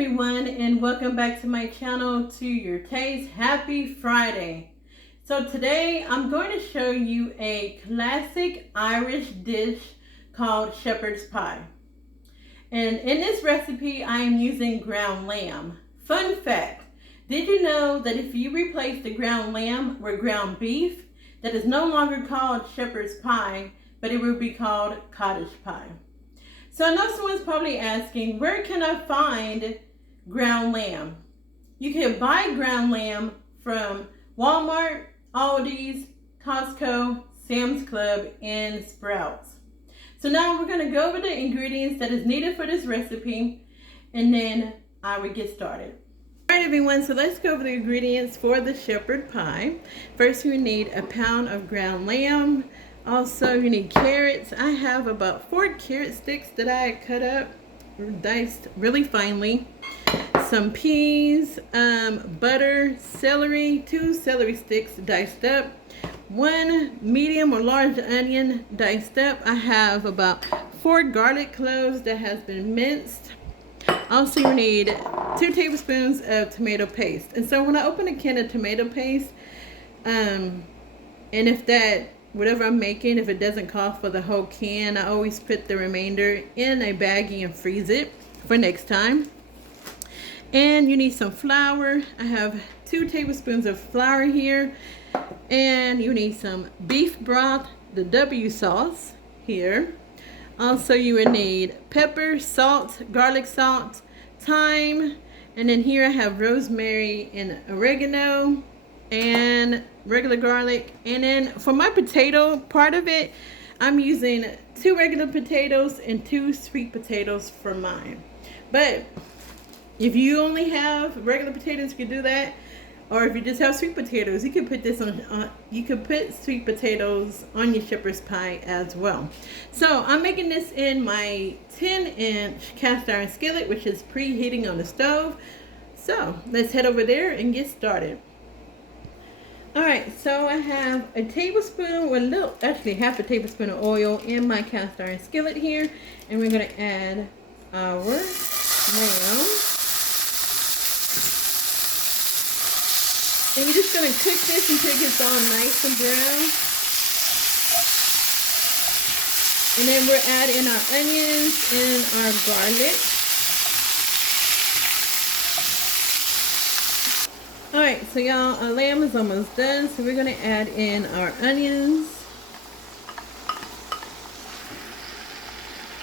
everyone, and welcome back to my channel, To Your Taste. Happy Friday. So today I'm going to show you a classic Irish dish called shepherd's pie. And in this recipe I am using ground lamb. Fun fact, did you know that if you replace the ground lamb with ground beef, that is no longer called shepherd's pie, but it will be called cottage pie? So I know someone's probably asking, where can I find ground lamb? You can buy ground lamb from Walmart, Aldi's, Costco, Sam's Club, and Sprouts. So now we're going to go over the ingredients that is needed for this recipe, and then I will get started. Alright everyone, so let's go over the ingredients for the shepherd pie. First you need a pound of ground lamb. Also, you need carrots. I have about 4 carrot sticks that I cut up, diced really finely. Some peas, butter, celery, 2 celery sticks diced up, 1 medium or large onion diced up. I have about 4 garlic cloves that has been minced. Also, you need 2 tablespoons of tomato paste. And so when I open a can of tomato paste, and if that whatever I'm making, if it doesn't call for the whole can, I always put the remainder in a baggie and freeze it for next time. And you need some flour. I have 2 tablespoons of flour here. And you need some beef broth, the W sauce here. Also you would need pepper, salt, garlic salt, thyme, and then here I have rosemary and oregano and regular garlic. And then for my potato part of it, I'm using 2 regular potatoes and 2 sweet potatoes for mine. But if you only have regular potatoes, you can do that. Or if you just have sweet potatoes, you can put this on. You can put sweet potatoes on your shepherd's pie as well. So I'm making this in my 10-inch cast iron skillet, which is preheating on the stove. So let's head over there and get started. Alright, so I have a tablespoon, or a little, actually half a tablespoon of oil in my cast iron skillet here. And we're going to add our lamb. And we're just going to cook this until it gets all nice and brown. And then we're adding our onions and our garlic. Alright, so y'all, our lamb is almost done, so we're going to add in our onions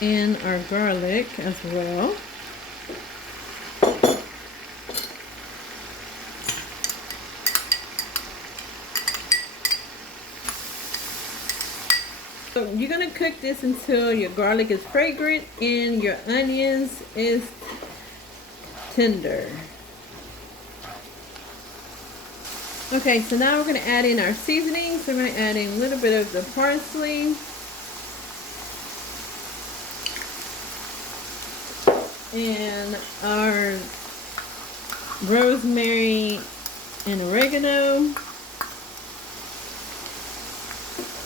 and our garlic as well. So you're going to cook this until your garlic is fragrant and your onions is tender. Okay, so now we're going to add in our seasonings. We're going to add in a little bit of the parsley. And our rosemary and oregano.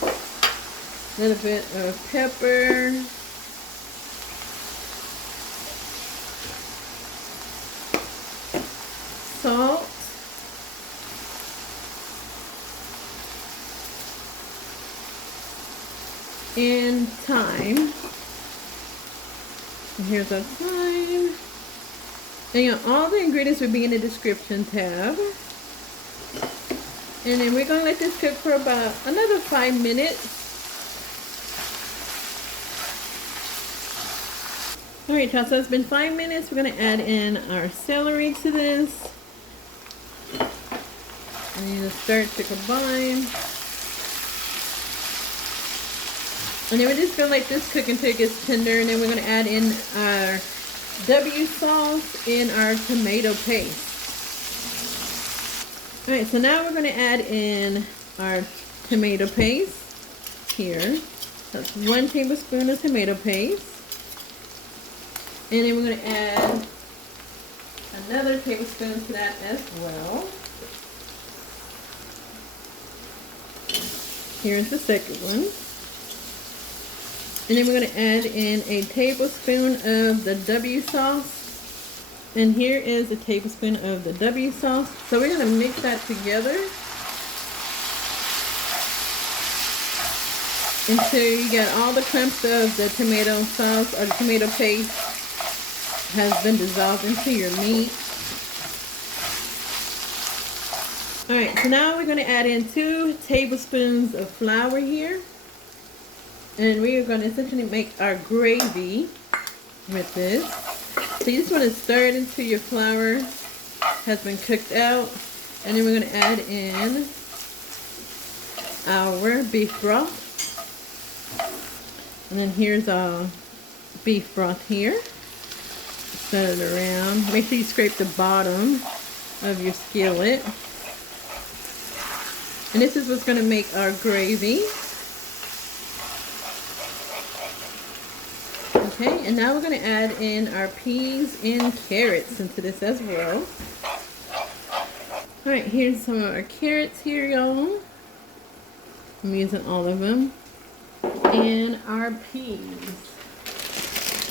A little bit of pepper. Salt. And thyme. And here's our thyme. And you know, all the ingredients will be in the description tab. And then we're going to let this cook for about another 5 minutes. Alright y'all, so it's been 5 minutes. We're going to add in our celery to this. And it'll start to combine. And then we're just going to let this cook until it gets tender. And then we're going to add in our W sauce and our tomato paste. Alright, so now we're going to add in our tomato paste here. That's 1 tablespoon of tomato paste. And then we're going to add another tablespoon to that as well. Here's the second one. And then we're going to add in a tablespoon of the W sauce. And here is a tablespoon of the W sauce. So we're going to mix that together until you get all the clumps of the tomato sauce or the tomato paste has been dissolved into your meat. Alright, so now we're going to add in 2 tablespoons of flour here. And we are going to essentially make our gravy with this. So you just want to stir it until your flour has been cooked out. And then we're going to add in our beef broth. And then here's our beef broth here. Stir it around. Make sure you scrape the bottom of your skillet. And this is what's going to make our gravy. Okay, and now we're going to add in our peas and carrots into this as well. Alright, here's some of our carrots here, y'all. I'm using all of them. And our peas.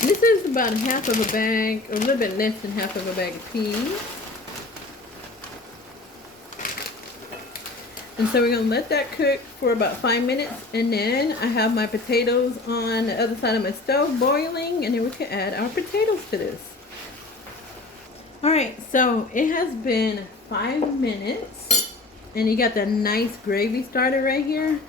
This is about half of a bag, or a little bit less than half of a bag of peas. And so we're going to let that cook for about 5 minutes. And then I have my potatoes on the other side of my stove boiling. And then we can add our potatoes to this. Alright, so it has been 5 minutes. And you got that nice gravy started right here.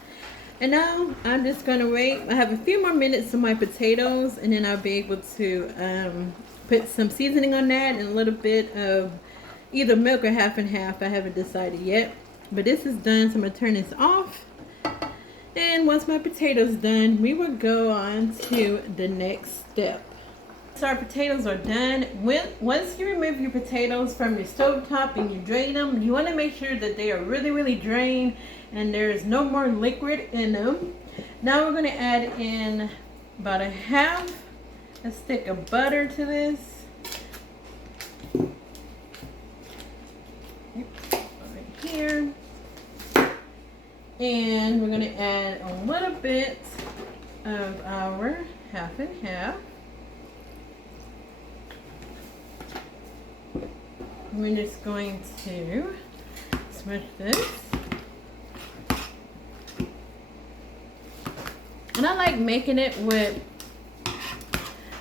And now I'm just going to wait. I have a few more minutes of my potatoes. And then I'll be able to put some seasoning on that. And a little bit of either milk or half and half. I haven't decided yet. But this is done, so I'm going to turn this off. And once my potatoes done, we will go on to the next step. So our potatoes are done. Once you remove your potatoes from your stove top and you drain them, you want to make sure that they are really, really drained and there is no more liquid in them. Now we're going to add in about a half a stick of butter to this. Right here. And we're going to add a little bit of our half and half. We're just going to smush this. And I like making it with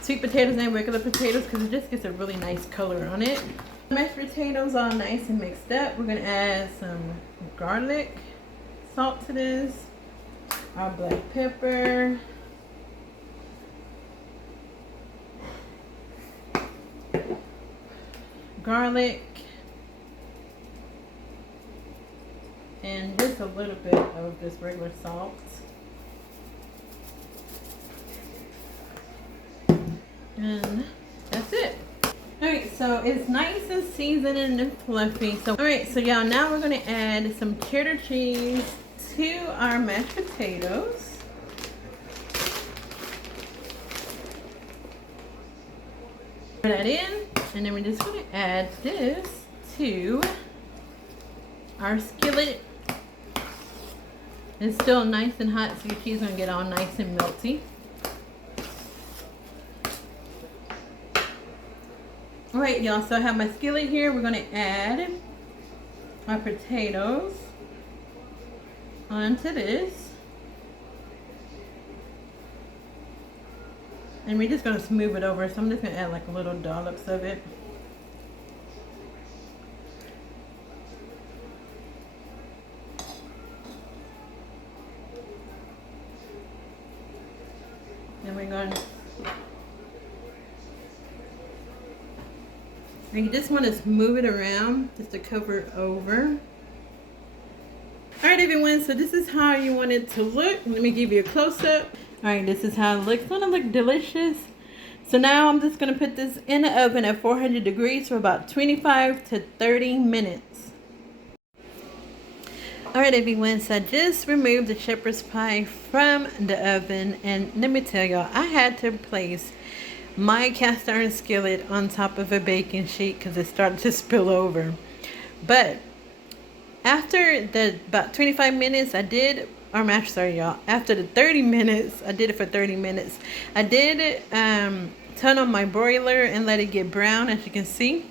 sweet potatoes and regular potatoes because it just gets a really nice color on it. Mashed potatoes all nice and mixed up. We're going to add some garlic. Salt to this, our black pepper, garlic, and just a little bit of this regular salt. And that's it. Alright, so it's nice and seasoned and fluffy. So alright, so y'all, now we're gonna add some cheddar cheese to our mashed potatoes. Put that in, and then we're just gonna add this to our skillet. It's still nice and hot, so your cheese is gonna get all nice and melty. Alright, y'all, so I have my skillet here. We're going to add our potatoes onto this. And we're just going to smooth it over. So I'm just going to add like little dollops of it. And we're going to... And you just want to move it around just to cover it over. Alright everyone, so this is how you want it to look. Let me give you a close-up. Alright, this is how it looks. It's going to look delicious. So now I'm just going to put this in the oven at 400 degrees for about 25 to 30 minutes. Alright everyone, so I just removed the shepherd's pie from the oven. And let me tell y'all, I had to place my cast iron skillet on top of a baking sheet because it started to spill over. But after the about 25 minutes I did, after the 30 minutes, I did it for 30 minutes. I did turn on my broiler and let it get brown, as you can see.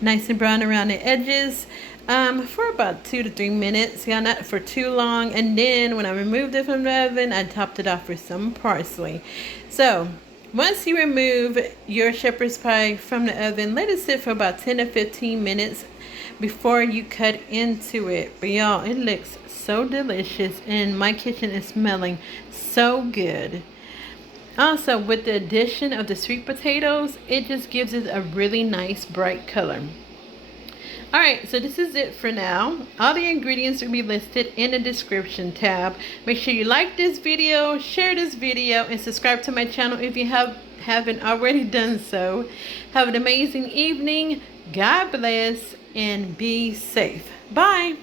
Nice and brown around the edges for about 2 to 3 minutes. Yeah, not for too long. And then when I removed it from the oven, I topped it off with some parsley. So once you remove your shepherd's pie from the oven, let it sit for about 10 to 15 minutes before you cut into it. But y'all, it looks so delicious, and my kitchen is smelling so good. Also, with the addition of the sweet potatoes, it just gives it a really nice bright color. Alright, so this is it for now. All the ingredients will be listed in the description tab. Make sure you like this video, share this video, and subscribe to my channel if you haven't already done so. Have an amazing evening. God bless and be safe. Bye.